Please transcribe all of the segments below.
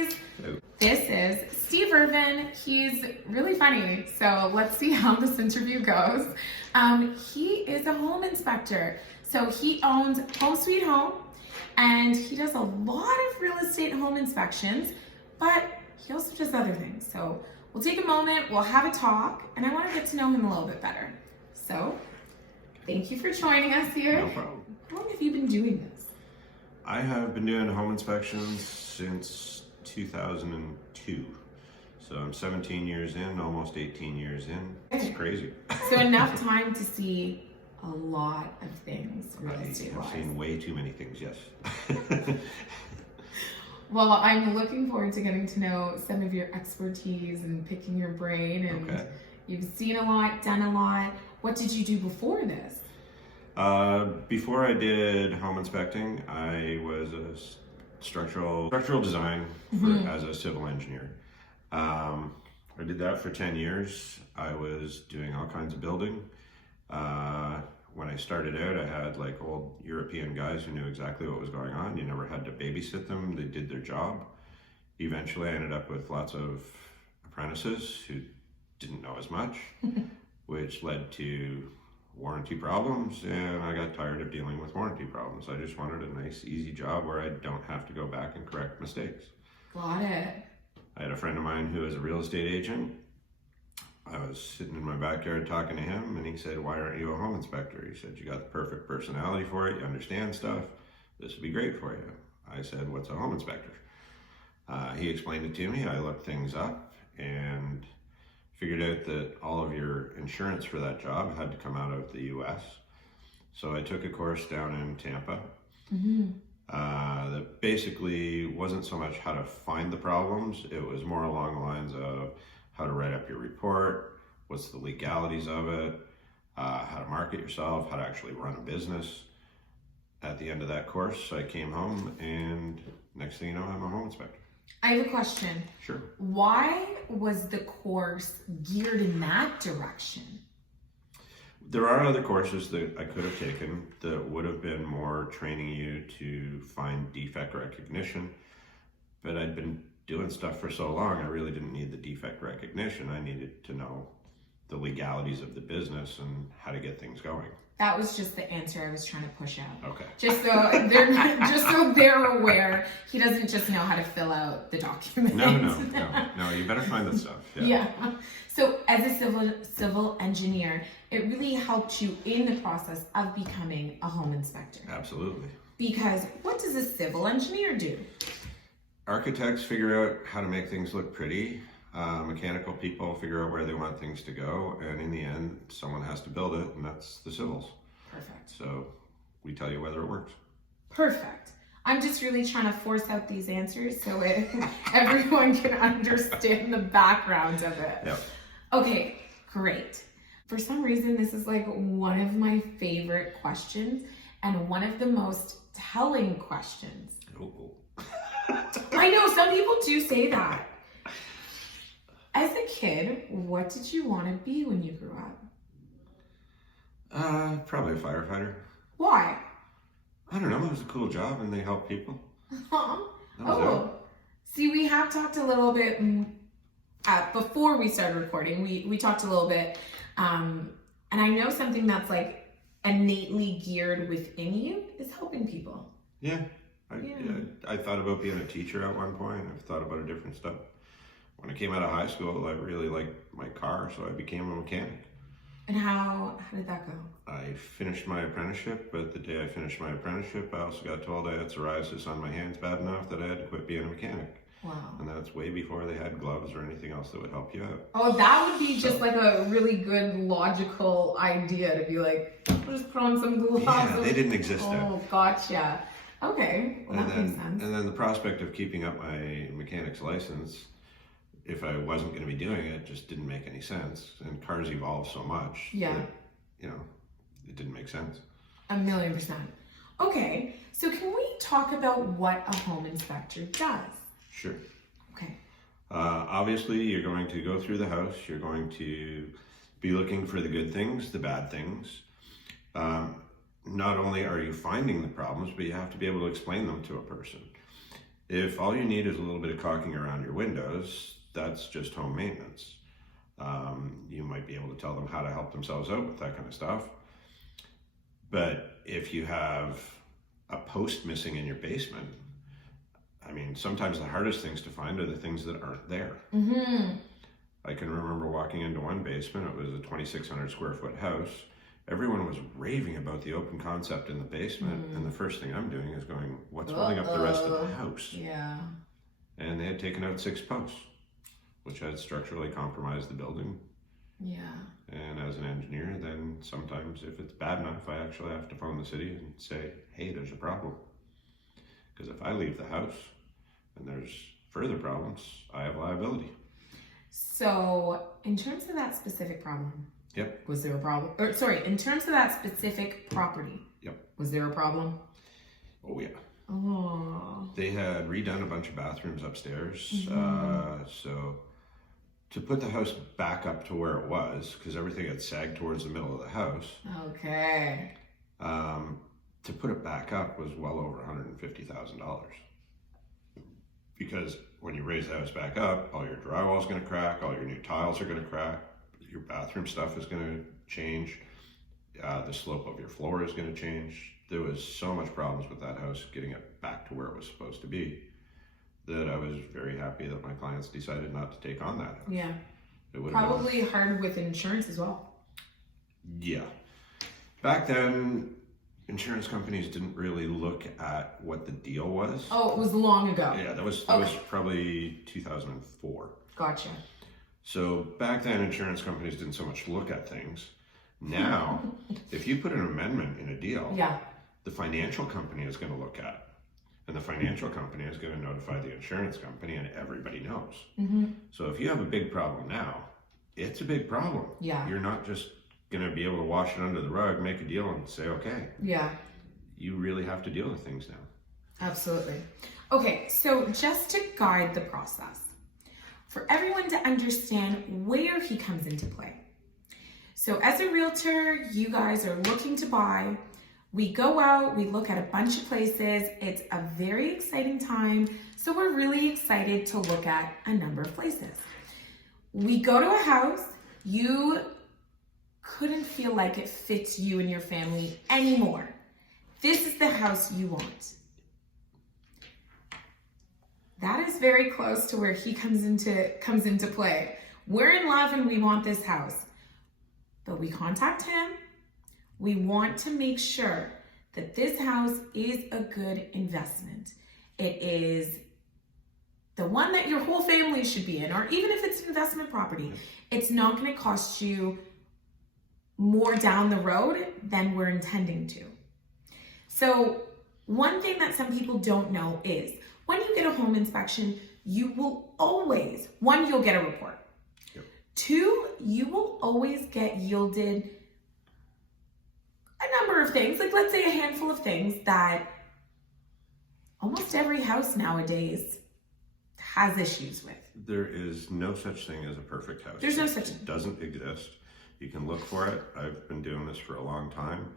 guys. Hello. This is Steve Irvine. He's really funny, so let's see how this interview goes. He is a home inspector. So he owns Home Sweet Home, and he does a lot of real estate home inspections, but he also does other things. So we'll take a moment, we'll have a talk, and I want to get to know him a little bit better. So thank you for joining us here. No problem. How long have you been doing this? I have been doing home inspections since 2002. So I'm 17 years in, almost 18 years in. It's crazy. So enough time to see a lot of things real I've estate-wise. seen way too many things, yes. Well, I'm looking forward to getting to know some of your expertise and picking your brain. And Okay. You've seen a lot, done a lot. What did you do before this? Before I did home inspecting, I was a structural design as a civil engineer. I did that for 10 years. I was doing all kinds of building. When I started out, I had like old European guys who knew exactly what was going on. You never had to babysit them. They did their job. Eventually, I ended up with lots of apprentices who didn't know as much, which led to warranty problems, and I got tired of dealing with warranty problems. I just wanted a nice, easy job where I don't have to go back and correct mistakes. Got it. I had a friend of mine who is a real estate agent. I was sitting in my backyard talking to him, and he said, "Why aren't you a home inspector?" He said, "You got the perfect personality for it. You understand stuff. This would be great for you." I said, "What's a home inspector?" He explained it to me. I looked things up and figured out that all of your insurance for that job had to come out of the US. So I took a course down in Tampa that basically wasn't so much how to find the problems. It was more along the lines of how to write up your report, what's the legalities of it, how to market yourself, how to actually run a business. At the end of that course, I came home, and next thing you know, I'm a home inspector. I have a question. Sure. Why was the course geared in that direction? There are other courses that I could have taken that would have been more training you to find defect recognition, but I'd been doing stuff for so long, I really didn't need the defect recognition. I needed to know the legalities of the business and how to get things going. That was just the answer I was trying to push out. Okay. Just so they're aware, he doesn't just know how to fill out the document. No, you better find the stuff. Yeah. So as a civil engineer, it really helped you in the process of becoming a home inspector. Absolutely. Because what does a civil engineer do? Architects figure out how to make things look pretty. Mechanical people figure out where they want things to go, and in the end, someone has to build it, and that's the civils. Perfect. So we tell you whether it works. Perfect. I'm just really trying to force out these answers so everyone can understand the background of it. Yep. Okay, great. For some reason, this is like one of my favorite questions and one of the most telling questions. Oh. I know, some people do say that. As a kid, what did you want to be when you grew up? Probably a firefighter. Why? I don't know, it was a cool job and they help people. Oh, see, we have talked a little bit before we started recording. We talked a little bit, and I know something that's like innately geared within you is helping people. Yeah. I thought about being a teacher at one point. I've thought about different stuff. When I came out of high school, I really liked my car, so I became a mechanic. And how did that go? I finished my apprenticeship, but the day I finished my apprenticeship, I also got told I had psoriasis on my hands bad enough that I had to quit being a mechanic. Wow. And that's way before they had gloves or anything else that would help you out. Oh, that would be just like a really good logical idea to be like, we'll just put on some gloves. Yeah, they didn't exist then. Oh, gotcha. Okay, well, that makes sense. And then the prospect of keeping up my mechanic's license, if I wasn't going to be doing it, just didn't make any sense. And cars evolve so much that, it didn't make sense. 1,000,000%. Okay, so can we talk about what a home inspector does? Sure. Okay. Obviously, you're going to go through the house. You're going to be looking for the good things, the bad things. Not only are you finding the problems, but you have to be able to explain them to a person. If all you need is a little bit of caulking around your windows, that's just home maintenance. You might be able to tell them how to help themselves out with that kind of stuff. But if you have a post missing in your basement, I mean, sometimes the hardest things to find are the things that aren't there. Mm-hmm. I can remember walking into one basement. It was a 2,600 square foot house. Everyone was raving about the open concept in the basement. And the first thing I'm doing is going, what's holding up the rest of the house? Yeah. And they had taken out 6 posts, which had structurally compromised the building. Yeah. And as an engineer, then sometimes if it's bad enough, I actually have to phone the city and say, hey, there's a problem. Because if I leave the house and there's further problems, I have liability. So in terms of that specific problem, yep. Was there a problem? Or sorry, in terms of that specific property, yep. Was there a problem? Oh yeah. Oh. They had redone a bunch of bathrooms upstairs. So to put the house back up to where it was, because everything had sagged towards the middle of the house. Okay. To put it back up was well over $150,000. Because when you raise the house back up, all your drywall is going to crack, all your new tiles are going to crack, your bathroom stuff is going to change, the slope of your floor is going to change. There was so much problems with that house getting it back to where it was supposed to be that I was very happy that my clients decided not to take on that house. Yeah. It would probably hard with insurance as well. Yeah. Back then, insurance companies didn't really look at what the deal was. Oh, it was long ago. Yeah, that was probably 2004. Gotcha. So back then, insurance companies didn't so much look at things. Now, if you put an amendment in a deal, the financial company is going to look at it. And the financial company is going to notify the insurance company, and everybody knows. So if you have a big problem now, it's a big problem. Yeah. You're not just going to be able to wash it under the rug, make a deal, and say, okay. Yeah. You really have to deal with things now. Absolutely. Okay, so just to guide the process, for everyone to understand where he comes into play. So as a realtor, you guys are looking to buy. We go out, we look at a bunch of places. It's a very exciting time. So we're really excited to look at a number of places. We go to a house, you couldn't feel like it fits you and your family anymore. This is the house you want. That is very close to where he comes into play. We're in love and we want this house. But we contact him. We want to make sure that this house is a good investment. It is the one that your whole family should be in, or even if it's an investment property, it's not going to cost you more down the road than we're intending to. So one thing that some people don't know is when you get a home inspection, you will always, one, you'll get a report. Two, you will always get yielded a number of things, like let's say a handful of things that almost every house nowadays has issues with. There is no such thing as a perfect house. There's no such thing. It doesn't exist. You can look for it. I've been doing this for a long time.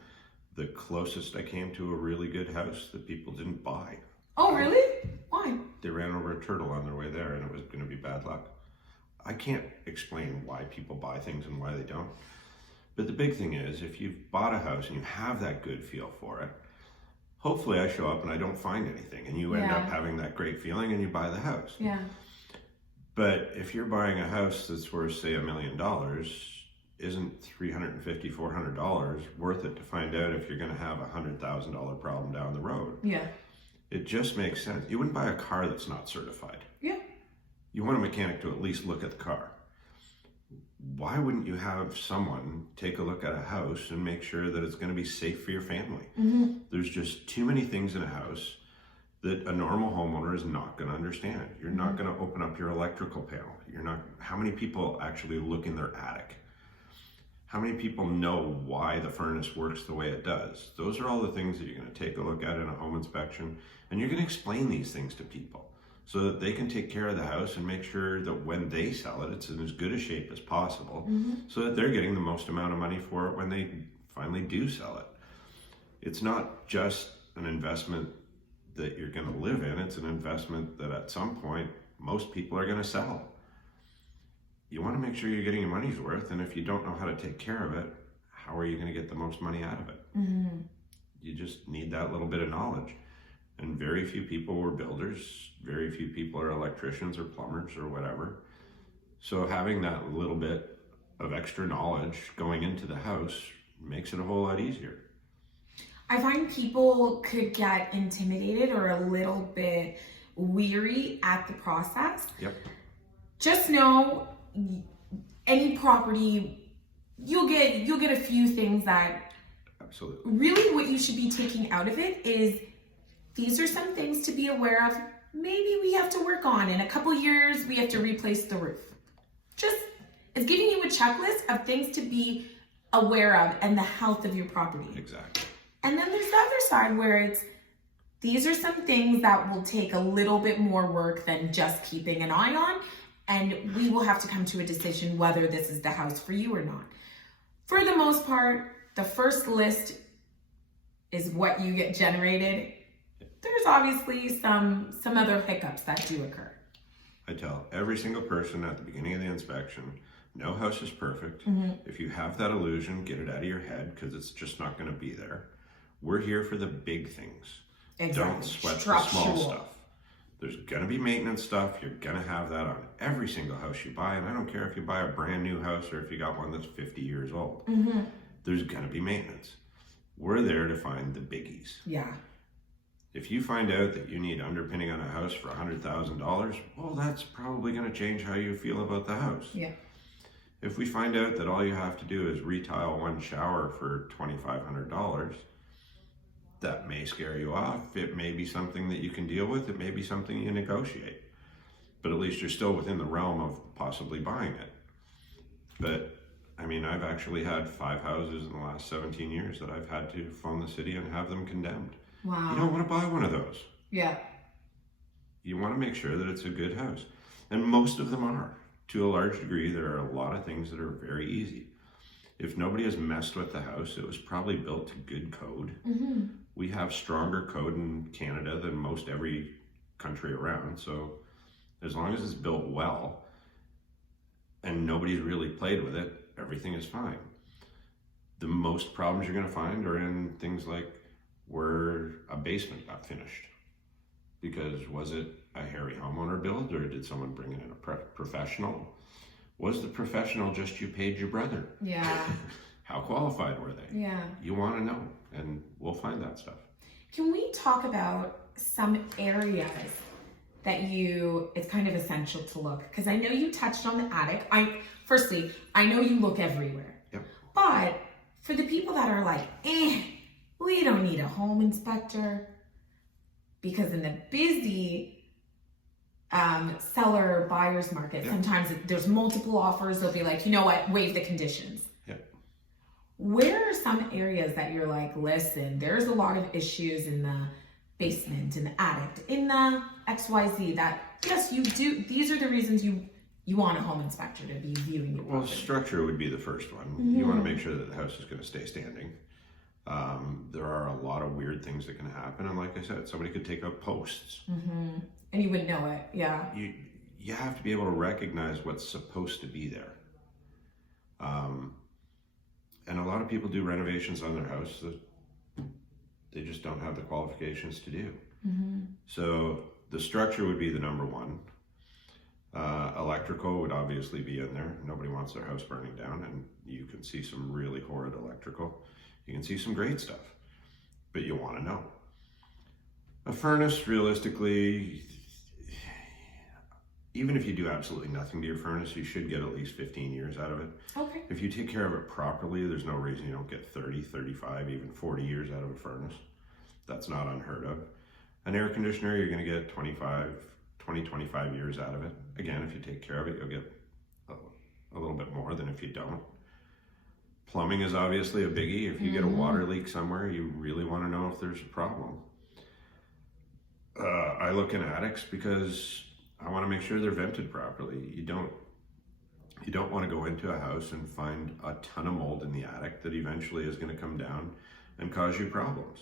The closest I came to a really good house that people didn't buy. Oh, really? Why? They ran over a turtle on their way there and it was going to be bad luck. I can't explain why people buy things and why they don't. But the big thing is, if you've bought a house and you have that good feel for it, hopefully I show up and I don't find anything and you end up having that great feeling and you buy the house. Yeah. But if you're buying a house that's worth, say, $1 million, isn't $350, $400 worth it to find out if you're going to have a $100,000 problem down the road? Yeah. It just makes sense. You wouldn't buy a car that's not certified. Yeah. You want a mechanic to at least look at the car. Why wouldn't you have someone take a look at a house and make sure that it's going to be safe for your family? There's just too many things in a house that a normal homeowner is not going to understand. You're not going to open up your electrical panel. How many people actually look in their attic? How many people know why the furnace works the way it does? Those are all the things that you're going to take a look at in a home inspection, and you're going to explain these things to people so that they can take care of the house and make sure that when they sell it, it's in as good a shape as possible, so that they're getting the most amount of money for it when they finally do sell it. It's not just an investment that you're going to live in. It's an investment that at some point most people are going to sell. You want to make sure you're getting your money's worth, and if you don't know how to take care of it, how are you going to get the most money out of it? You just need that little bit of knowledge. And very few people were builders, very few people are electricians or plumbers or whatever. So having that little bit of extra knowledge going into the house makes it a whole lot easier. I find people could get intimidated or a little bit weary at the process. Yep. Just know any property, you'll get a few things that Absolutely. Really what you should be taking out of it is these are some things to be aware of. Maybe we have to work on. In a couple years, we have to replace the roof. Just, it's giving you a checklist of things to be aware of and the health of your property. Exactly. And then there's the other side where it's, these are some things that will take a little bit more work than just keeping an eye on. And we will have to come to a decision whether this is the house for you or not. For the most part, the first list is what you get generated. There's obviously some other hiccups that do occur. I tell every single person at the beginning of the inspection, no house is perfect. If you have that illusion, get it out of your head because it's just not going to be there. We're here for the big things. Exactly. Don't sweat the small stuff. There's going to be maintenance stuff. You're going to have that on every single house you buy. And I don't care if you buy a brand new house or if you got one that's 50 years old. There's going to be maintenance. We're there to find the biggies. Yeah. If you find out that you need underpinning on a house for $100,000, well, that's probably going to change how you feel about the house. Yeah. If we find out that all you have to do is retile one shower for $2,500, that may scare you off. It may be something that you can deal with. It may be something you negotiate. But at least you're still within the realm of possibly buying it. But I mean, I've actually had 5 houses in the last 17 years that I've had to phone the city and have them condemned. Wow. You don't want to buy one of those. Yeah. You want to make sure that it's a good house. And most of them are. To a large degree, there are a lot of things that are very easy. If nobody has messed with the house, it was probably built to good code. We have stronger code in Canada than most every country around. So as long as it's built well and nobody's really played with it, everything is fine. The most problems you're going to find are in things like where a basement got finished. Because was it a hairy homeowner build, or did someone bring in a professional? Was the professional just you paid your brother? Yeah. How qualified were they? Yeah. You want to know, and we'll find that stuff. Can we talk about some areas that it's kind of essential to look? Because I know you touched on the attic. Firstly, I know you look everywhere. Yep. But for the people that are like, we don't need a home inspector, because in the busy seller buyer's market, sometimes there's multiple offers. They'll be like, you know what, waive the conditions. Yep. Where are some areas that you're like, listen, there's a lot of issues in the basement, in the attic, in the XYZ that, yes, you do. These are the reasons you want a home inspector to be viewing your property. Well, structure would be the first one. You want to make sure that the house is going to stay standing. There are a lot of weird things that can happen, and like I said, somebody could take out posts. And you wouldn't know it, yeah. You have to be able to recognize what's supposed to be there. And a lot of people do renovations on their house that they just don't have the qualifications to do. So the structure would be the number one. Electrical would obviously be in there. Nobody wants their house burning down, and you can see some really horrid electrical. You can see some great stuff, but you want to know. A furnace, realistically, even if you do absolutely nothing to your furnace, you should get at least 15 years out of it. Okay. If you take care of it properly, there's no reason you don't get 30, 35, even 40 years out of a furnace. That's not unheard of. An air conditioner, you're going to get 25 years out of it. Again, if you take care of it, you'll get a little bit more than if you don't. Plumbing is obviously a biggie. If you get a water leak somewhere, you really want to know if there's a problem. I look in attics because I want to make sure they're vented properly. You don't want to go into a house and find a ton of mold in the attic that eventually is going to come down and cause you problems.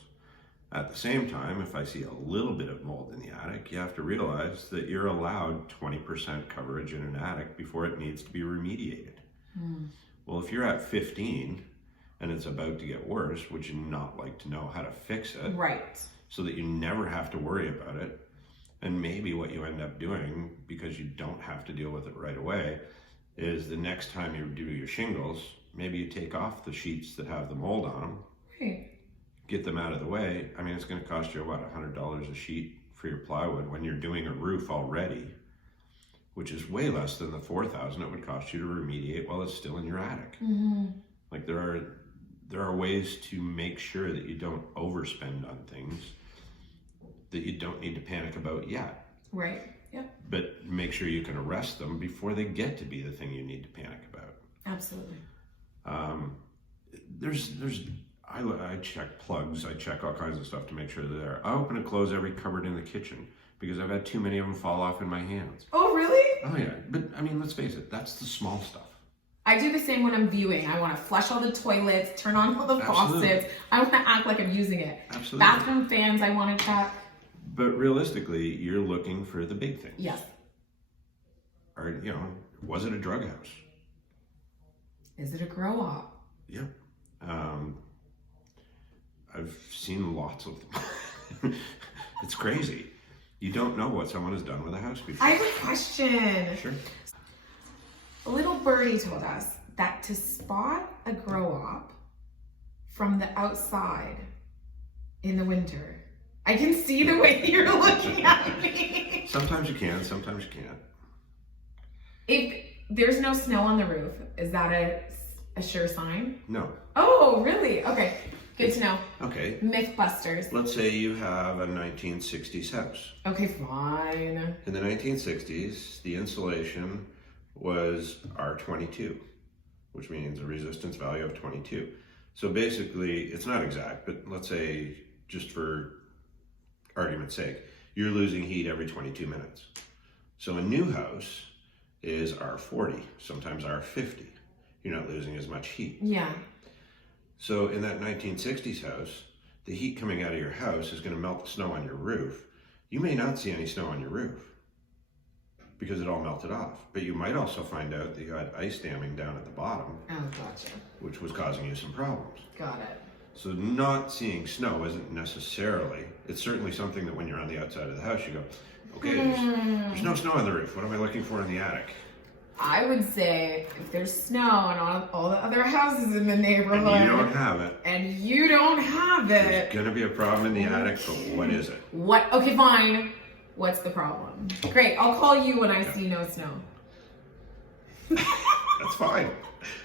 At the same time, if I see a little bit of mold in the attic, you have to realize that you're allowed 20% coverage in an attic before it needs to be remediated. Well, if you're at 15 and it's about to get worse, would you not like to know how to fix it? Right. So that you never have to worry about it. And maybe what you end up doing, because you don't have to deal with it right away, is the next time you do your shingles, maybe you take off the sheets that have the mold on them. Right. Get them out of the way. I mean, it's going to cost you, what, $100 a sheet for your plywood when you're doing a roof already, which is way less than the $4,000 it would cost you to remediate while it's still in your attic. Like there are ways to make sure that you don't overspend on things that you don't need to panic about yet. Right. Yep. But make sure you can arrest them before they get to be the thing you need to panic about. Absolutely. I check plugs, I check all kinds of stuff to make sure they're there. I open and close every cupboard in the kitchen because I've had too many of them fall off in my hands. Oh, really? Oh yeah, but I mean, let's face it, that's the small stuff. I do the same when I'm viewing. I want to flush all the toilets, turn on all the Absolutely. faucets. I want to act like I'm using it. Absolutely. Bathroom fans, I want to check. But realistically, you're looking for the big things. Yes. Or, was it a drug house? Is it a grow up? Yep. I've seen lots of them. It's crazy. You don't know what someone has done with a house before. I have a question. Sure. A little birdie told us that to spot a grow up from the outside in the winter, I can see the way you're looking at me. Sometimes you can, sometimes you can't. If there's no snow on the roof, is that a sure sign? No. Oh, really? Okay. Good to know. Okay. Mythbusters. Let's say you have a 1960s house. Okay, fine. In the 1960s, the insulation was R22, which means a resistance value of 22. So basically, it's not exact, but let's say, just for argument's sake, you're losing heat every 22 minutes. So a new house is R40, sometimes R50. You're not losing as much heat. Yeah. So in that 1960s house, the heat coming out of your house is going to melt the snow on your roof. You may not see any snow on your roof because it all melted off. But you might also find out that you had ice damming down at the bottom. Oh, gotcha. Which was causing you some problems. Got it. So not seeing snow isn't necessarily, it's certainly something that when you're on the outside of the house, you go, okay, there's no snow on the roof. What am I looking for in the attic? I would say if there's snow and all the other houses in the neighborhood. And you don't have it. And you don't have it. There's going to be a problem in the attic, but what is it? What? Okay, fine. What's the problem? Great. I'll call you when I see no snow. That's fine.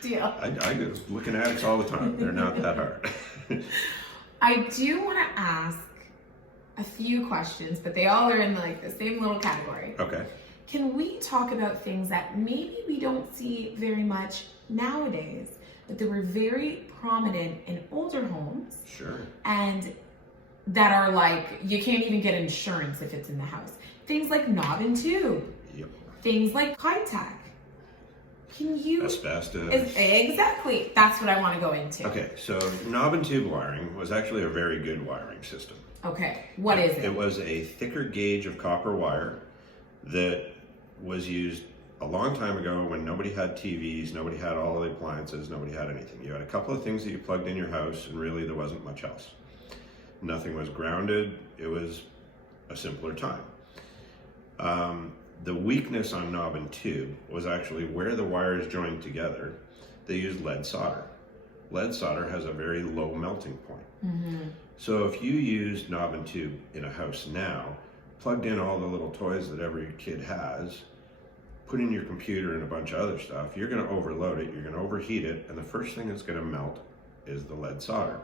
Deal. I look in attics all the time. They're not that hard. I do want to ask a few questions, but they all are in like the same little category. Okay. Can we talk about things that maybe we don't see very much nowadays, but that were very prominent in older homes? Sure. And that are like, you can't even get insurance if it's in the house. Things like knob and tube. Yep. Things like high tech. Can you? Asbestos. Exactly. That's what I want to go into. Okay, so knob and tube wiring was actually a very good wiring system. Okay, what is it? It was a thicker gauge of copper wire that was used a long time ago when nobody had TVs, nobody had all the appliances, nobody had anything. You had a couple of things that you plugged in your house, and really there wasn't much else. Nothing was grounded. It was a simpler time. The weakness on knob and tube was actually where the wires joined together. They used lead solder. Lead solder has a very low melting point. Mm-hmm. So if you used knob and tube in a house now, plugged in all the little toys that every kid has, put in your computer and a bunch of other stuff, you're going to overload it, you're going to overheat it, and the first thing that's going to melt is the lead solder.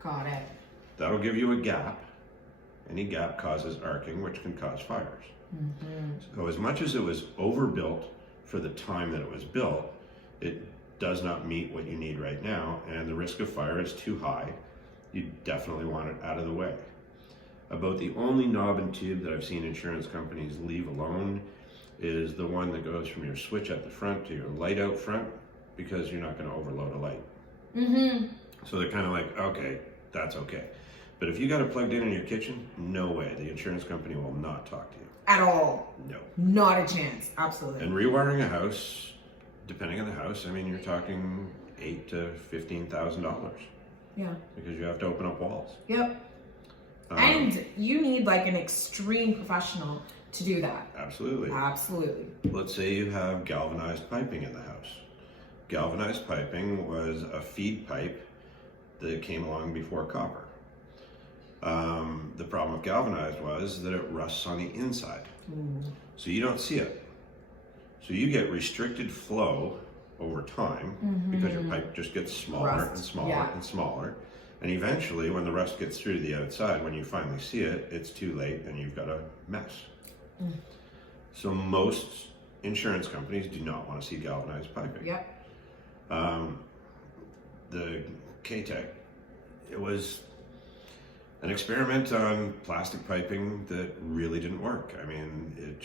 Got it. That'll give you a gap. Any gap causes arcing, which can cause fires. Mm-hmm. So as much as it was overbuilt for the time that it was built, it does not meet what you need right now, and the risk of fire is too high. You definitely want it out of the way. About the only knob and tube that I've seen insurance companies leave alone is the one that goes from your switch at the front to your light out front, because you're not going to overload a light. Mm-hmm. So they're kind of like, okay, that's okay. But if you got it plugged in your kitchen, no way. The insurance company will not talk to you. At all. No. Not a chance. Absolutely. And rewiring a house, depending on the house, I mean, you're talking $8,000 to $15,000. Yeah. Because you have to open up walls. Yep. And you need like an extreme professional to do that. Absolutely. Absolutely. Let's say you have galvanized piping in the house. Galvanized piping was a feed pipe that came along before copper. The problem with galvanized was that it rusts on the inside. So you don't see it. So you get restricted flow over time because your pipe just gets smaller and smaller and smaller. And eventually, when the rust gets through to the outside, when you finally see it, it's too late and you've got a mess. So most insurance companies do not want to see galvanized piping. Yep. The K-Tech, it was an experiment on plastic piping that really didn't work. I mean,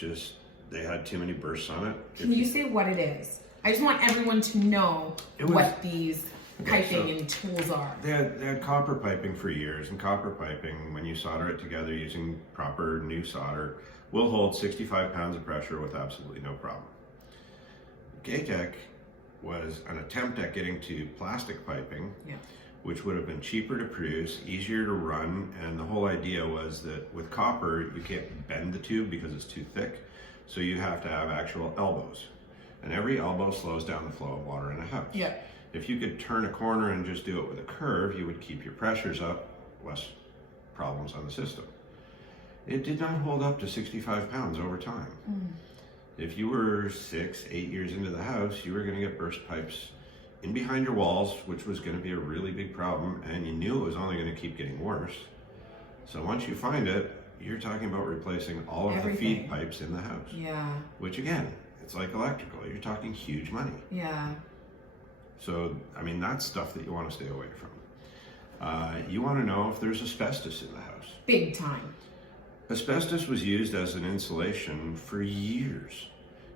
they had too many bursts on it. Can you say what it is? I just want everyone to know what these piping and tools are. They had copper piping for years, and copper piping, when you solder it together using proper new solder, will hold 65 pounds of pressure with absolutely no problem. K-Tech was an attempt at getting to plastic piping, which would have been cheaper to produce, easier to run, and the whole idea was that with copper, you can't bend the tube because it's too thick, so you have to have actual elbows. And every elbow slows down the flow of water in a house. If you could turn a corner and just do it with a curve, you would keep your pressures up, less problems on the system. It did not hold up to 65 pounds over time. If you were 6, 8 years into the house, you were going to get burst pipes in behind your walls, which was going to be a really big problem, and you knew it was only going to keep getting worse. So once you find it, you're talking about replacing all of the feed pipes in the house. Which again, it's like electrical. You're talking huge money. So, I mean, that's stuff that you want to stay away from. You want to know if there's asbestos in the house. Big time. Asbestos was used as an insulation for years.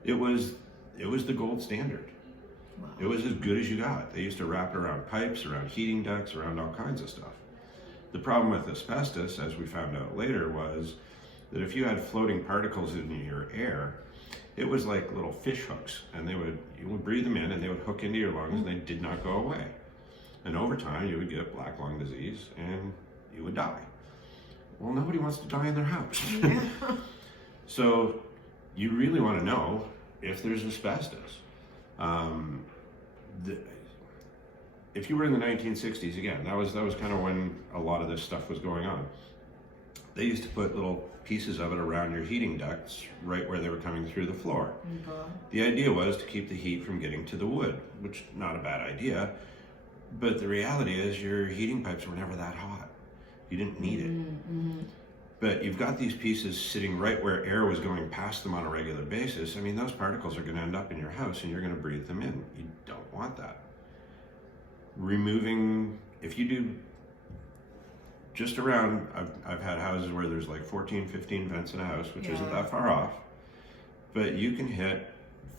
It was the gold standard. It was as good as you got. They used to wrap it around pipes, around heating ducts, around all kinds of stuff. The problem with asbestos, as we found out later, was that if you had floating particles in your air, it was like little fish hooks, and you would breathe them in and they would hook into your lungs and they did not go away. And over time you would get black lung disease and you would die. Well, nobody wants to die in their house. So you really want to know if there's asbestos. If you were in the 1960s, again, that was kind of when a lot of this stuff was going on. They used to put little pieces of it around your heating ducts right where they were coming through the floor. The idea was to keep the heat from getting to the wood, which not a bad idea, but the reality is your heating pipes were never that hot. You didn't need it. But you've got these pieces sitting right where air was going past them on a regular basis. I mean, those particles are going to end up in your house and you're going to breathe them in. You don't want that. Removing, if you do just around, I've had houses where there's like 14, 15 vents in a house, which isn't that far off, but you can hit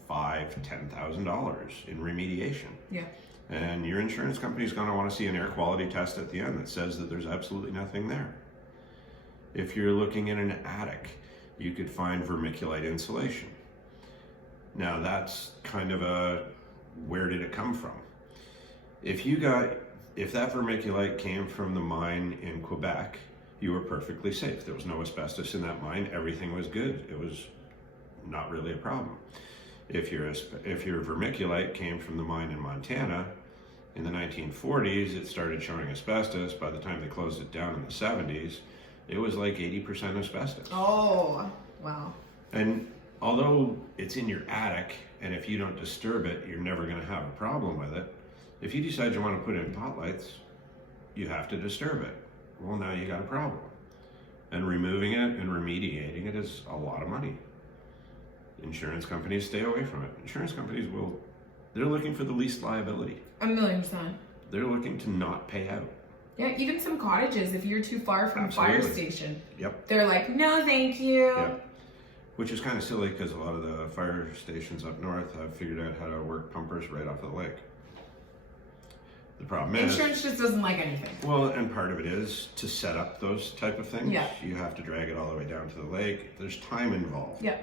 $5,000, $10,000 in remediation. And your insurance company is going to want to see an air quality test at the end that says that there's absolutely nothing there. If you're looking in an attic, you could find vermiculite insulation. Now that's kind of a, where did it come from? If that vermiculite came from the mine in Quebec, you were perfectly safe. There was no asbestos in that mine. Everything was good. It was not really a problem. If your vermiculite came from the mine in Montana, in the 1940s, it started showing asbestos. By the time they closed it down in the 70s, it was like 80% asbestos. Oh, wow. And although it's in your attic, and if you don't disturb it, you're never going to have a problem with it. If you decide you want to put in pot lights, you have to disturb it. Well, now you got a problem. And removing it and remediating it is a lot of money. Insurance companies stay away from it. Insurance companies they're looking for the least liability. 1,000,000%. They're looking to not pay out. Yeah, even some cottages, if you're too far from a fire station, Yep. they're like, no, thank you. Yep. Which is kind of silly because a lot of the fire stations up north have figured out how to work pumpers right off the lake. The problem is insurance just doesn't like anything. well, and part of it is to set up those type of things. Yeah. You have to drag it all the way down to the lake. There's time involved. Yeah.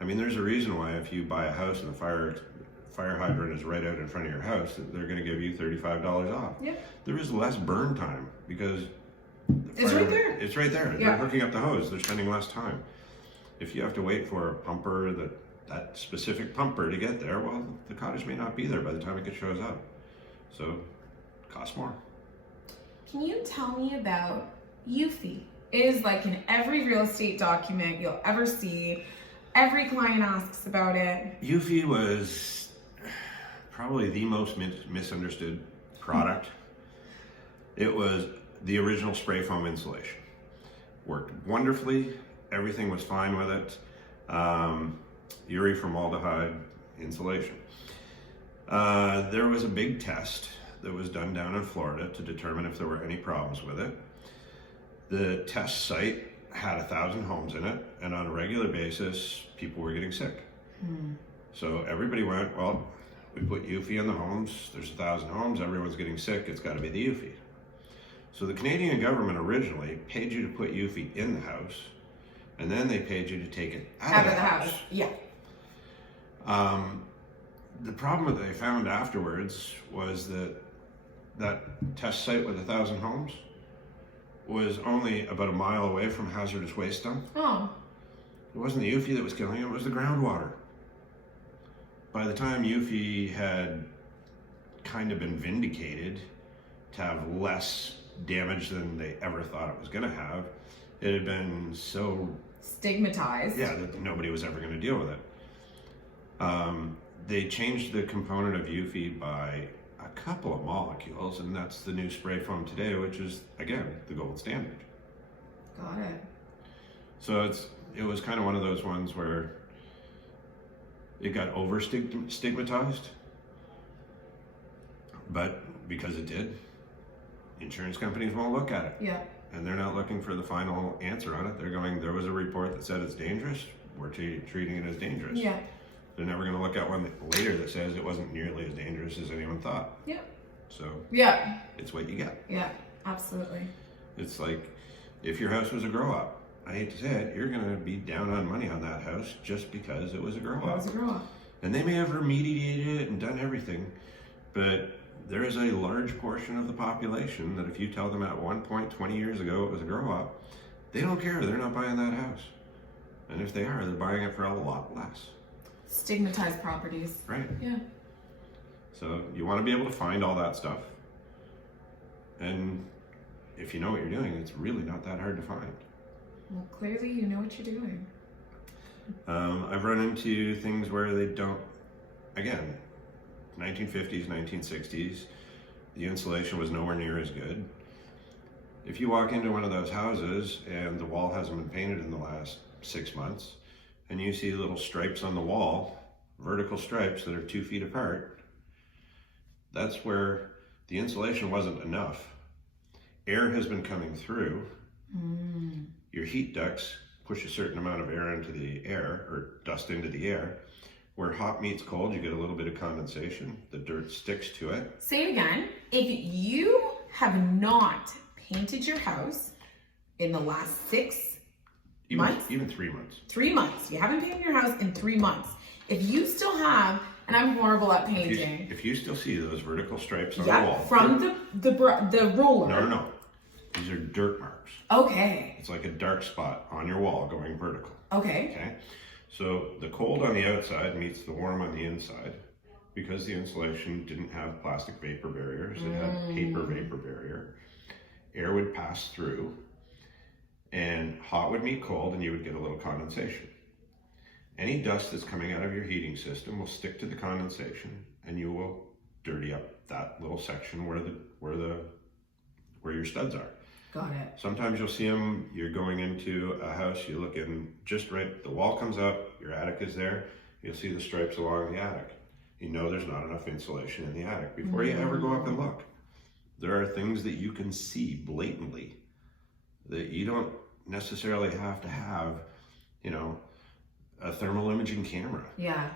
I mean, there's a reason why if you buy a house and the fire hydrant is right out in front of your house, they're going to give you $35 off. Yeah. There is less burn time because It's right there. It's right there. Yeah. They're hooking up the hose. They're spending less time. If you have to wait for a pumper, that specific pumper to get there, well, the cottage may not be there by the time it shows up. So, it costs more. Can you tell me about Eufy? It is like in every real estate document you'll ever see. Every client asks about it. Eufy was probably the most misunderstood product. It was the original spray foam insulation. Worked wonderfully. Everything was fine with it. Formaldehyde insulation. There was a big test that was done down in Florida to determine if there were any problems with it. The test site had 1,000 homes in it, and on a regular basis, people were getting sick. So everybody went, well, we put Eufy in the homes, there's 1,000 homes, everyone's getting sick, it's got to be the Eufy. So the Canadian government originally paid you to put Eufy in the house, and then they paid you to take it out of the house. Yeah. The problem that they found afterwards was that test site with 1,000 homes was only about a mile away from hazardous waste dump. Oh. It wasn't the Eufy that was killing it, it was the groundwater. By the time Eufy had kind of been vindicated to have less damage than they ever thought it was going to have, it had been so stigmatized. Yeah, that nobody was ever going to deal with it. They changed the component of Eufy by a couple of molecules, and that's the new spray foam today, which is, again, the gold standard. Got it. So it was kind of one of those ones where it got over stigmatized, but because it did, insurance companies won't look at it. Yeah. And they're not looking for the final answer on it. They're going, there was a report that said it's dangerous, we're treating it as dangerous. Yeah. They're never going to look at one later that says it wasn't nearly as dangerous as anyone thought. Yeah. So yeah, it's what you get. Yeah, absolutely. It's like if your house was a grow up, I hate to say it, you're going to be down on money on that house just because it was a grow up. It was a grow up. And they may have remediated it and done everything, but there is a large portion of the population that if you tell them at one point 20 years ago it was a grow up, they don't care. They're not buying that house. And if they are, they're buying it for a lot less. Stigmatized properties. Right. Yeah. So you want to be able to find all that stuff. And if you know what you're doing, it's really not that hard to find. Well, clearly you know what you're doing. I've run into things where they don't, again, 1950s, 1960s, the insulation was nowhere near as good. If you walk into one of those houses and the wall hasn't been painted in the last 6 months, and you see little stripes on the wall, vertical stripes that are 2 feet apart, that's where the insulation wasn't enough. Air has been coming through. Your heat ducts push a certain amount of air into the air, or dust into the air. Where hot meets cold, you get a little bit of condensation. The dirt sticks to it. Say it again. If you have not painted your house in the last 6 months? Even 3 months. 3 months. You haven't painted your house in 3 months. If you still have, and I'm horrible at painting. If you still see those vertical stripes on the Yeah, wall. from the roller. No. These are dirt marks. Okay. It's like a dark spot on your wall going vertical. Okay. So the cold on the outside meets the warm on the inside. Because the insulation didn't have plastic vapor barriers, it had paper vapor barrier. Air would pass through, and hot would meet cold, and you would get a little condensation. Any dust that's coming out of your heating system will stick to the condensation, and you will dirty up that little section where your studs are. Got it. Sometimes you'll see them, you're going into a house, you look in just right, the wall comes up, your attic is there, you'll see the stripes along the attic. You know there's not enough insulation in the attic before you ever go up and look. There are things that you can see blatantly that you don't necessarily have to have, a thermal imaging camera. Yeah.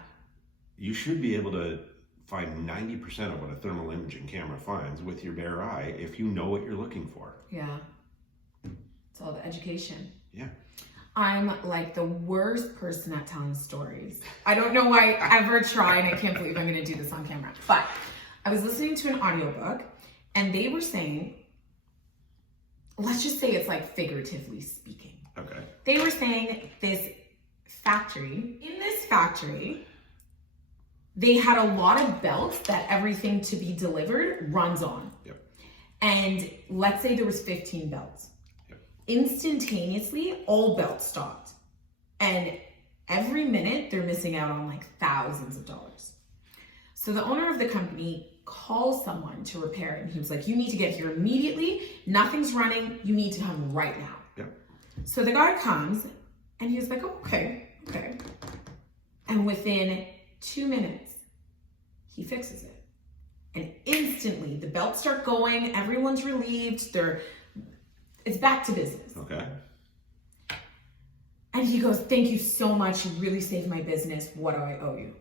You should be able to find 90% of what a thermal imaging camera finds with your bare eye if you know what you're looking for. Yeah. It's all the education. Yeah. I'm like the worst person at telling stories. I don't know why I ever try, and I can't believe I'm going to do this on camera. But I was listening to an audiobook, and they were saying, let's just say it's like figuratively speaking. Okay. They were saying in this factory, they had a lot of belts that everything to be delivered runs on. Yep. And let's say there was 15 belts. Instantaneously, all belts stopped. And every minute, they're missing out on like thousands of dollars. So the owner of the company calls someone to repair it. And he was like, you need to get here immediately. Nothing's running. You need to come right now. Yep. So the guy comes and he was like, oh, okay. And within 2 minutes, he fixes it. And instantly, the belts start going. Everyone's relieved. It's back to business. Okay. And he goes, thank you so much. You really saved my business. What do I owe you?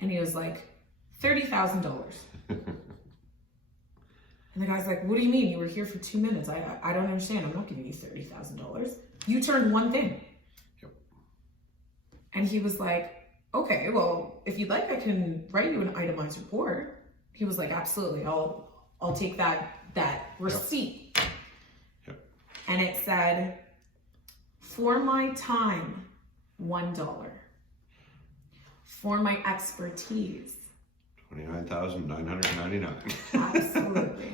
And he was like, $30,000. And the guy's like, what do you mean? You were here for 2 minutes. I don't understand. I'm not giving you $30,000. You turned one thing. Yep. And he was like, okay, well, if you'd like, I can write you an itemized report. He was like, absolutely. I'll take that receipt. And it said, for my time, $1. For my expertise, $29,999. Absolutely.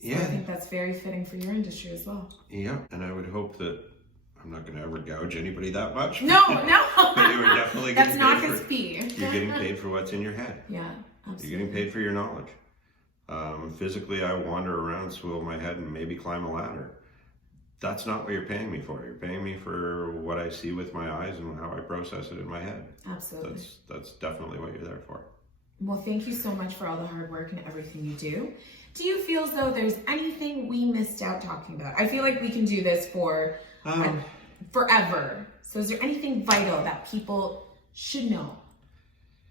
Yeah. So I think that's very fitting for your industry as well. Yeah, and I would hope that I'm not going to ever gouge anybody that much. No. But you were definitely getting That's not paid his fee. You're getting paid for what's in your head. Yeah, absolutely. You're getting paid for your knowledge. Physically, I wander around, swivel my head, and maybe climb a ladder. That's not what you're paying me for. You're paying me for what I see with my eyes and how I process it in my head. Absolutely. That's definitely what you're there for. Well, thank you so much for all the hard work and everything you do. Do you feel as though there's anything we missed out talking about? I feel like we can do this for forever. So is there anything vital that people should know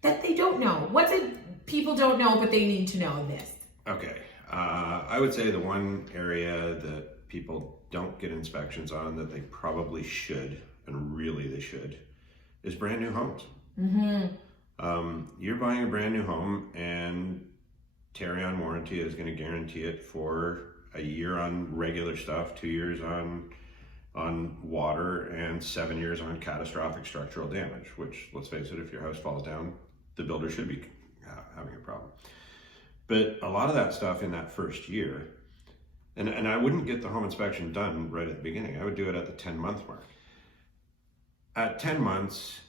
that they don't know? What's it people don't know but they need to know this? Okay. I would say the one area that people don't get inspections on that they probably should, and really they should, is brand new homes. Mm-hmm. You're buying a brand new home, and Terry on warranty is going to guarantee it for a year on regular stuff, 2 years on water, and 7 years on catastrophic structural damage, which, let's face it, if your house falls down, the builder should be having a problem. But a lot of that stuff in that first year, and I wouldn't get the home inspection done right at the beginning. I would do it at the 10-month mark. At 10 months,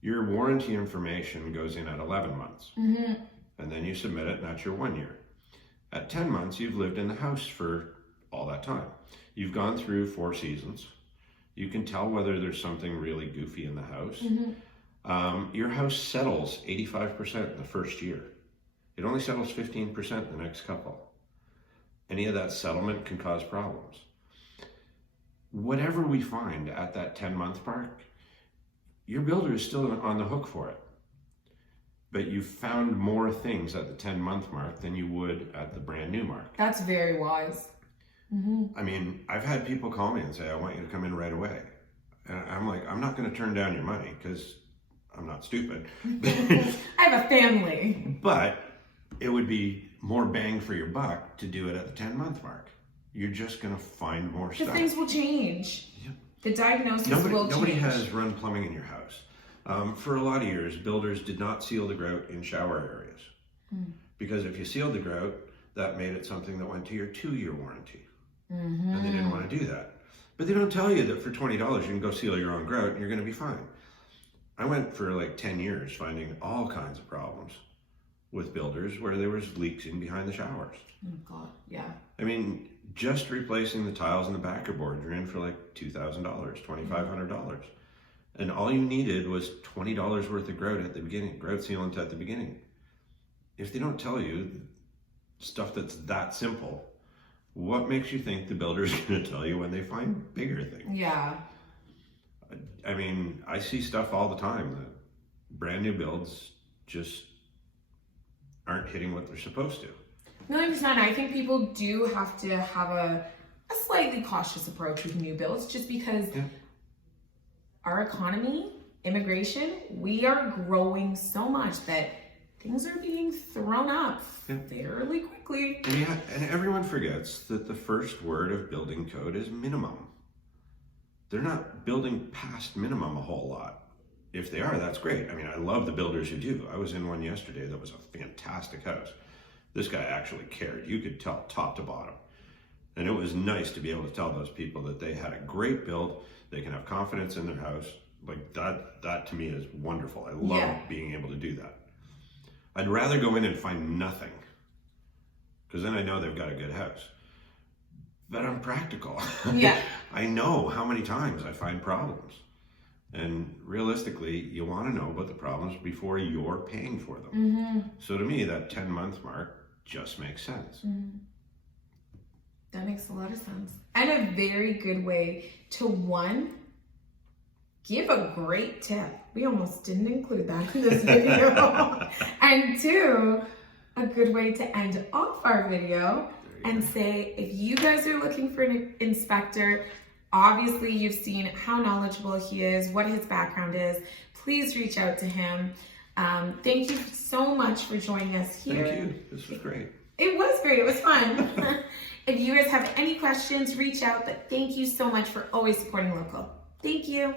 your warranty information goes in at 11 months. Mm-hmm. And then you submit it, and that's your 1 year. At 10 months, you've lived in the house for all that time. You've gone through 4 seasons. You can tell whether there's something really goofy in the house. Mm-hmm. Your house settles 85% in the first year. It only settles 15% the next couple. Any of that settlement can cause problems. Whatever we find at that 10-month mark, your builder is still on the hook for it. But you found more things at the 10-month mark than you would at the brand new mark. That's very wise. Mm-hmm. I mean, I've had people call me and say, I want you to come in right away. And I'm like, I'm not going to turn down your money because I'm not stupid. I have a family. But it would be more bang for your buck to do it at the 10-month mark. You're just going to find more stuff. Because things will change. Yep. The diagnosis will change. Nobody has run plumbing in your house. For a lot of years, builders did not seal the grout in shower areas. Because if you sealed the grout, that made it something that went to your 2-year warranty. Mm-hmm. And they didn't want to do that. But they don't tell you that for $20 you can go seal your own grout and you're going to be fine. I went for like 10 years finding all kinds of problems with builders where there was leaks in behind the showers. Oh God, yeah. I mean, just replacing the tiles in the backer board, you're in for like $2,000, $2,500. And all you needed was $20 worth of grout at the beginning, grout sealant at the beginning. If they don't tell you stuff that's that simple, what makes you think the builder's going to tell you when they find bigger things? Yeah. I mean, I see stuff all the time that brand new builds just aren't hitting what they're supposed to. 1,000,000%. I think people do have to have a slightly cautious approach with new builds, just because our economy, immigration, we are growing so much that things are being thrown up fairly quickly. And everyone forgets that the first word of building code is minimum. They're not building past minimum a whole lot. If they are, that's great. I mean, I love the builders who do. I was in one yesterday that was a fantastic house. This guy actually cared. You could tell top to bottom. And it was nice to be able to tell those people that they had a great build, they can have confidence in their house. Like that to me is wonderful. I love being able to do that. I'd rather go in and find nothing, because then I know they've got a good house. But I'm practical. Yeah. I know how many times I find problems. And realistically, you want to know about the problems before you're paying for them. Mm-hmm. So to me, that 10-month mark just makes sense. Mm-hmm. That makes a lot of sense. And a very good way to, one, give a great tip. We almost didn't include that in this video. And two, a good way to end off our video and say, if you guys are looking for an inspector, obviously you've seen how knowledgeable he is, what his background is, please reach out to him. Thank you so much for joining us here. Thank you. This was great. It was great. It was fun. If you guys have any questions, reach out. But thank you so much for always supporting local. Thank you.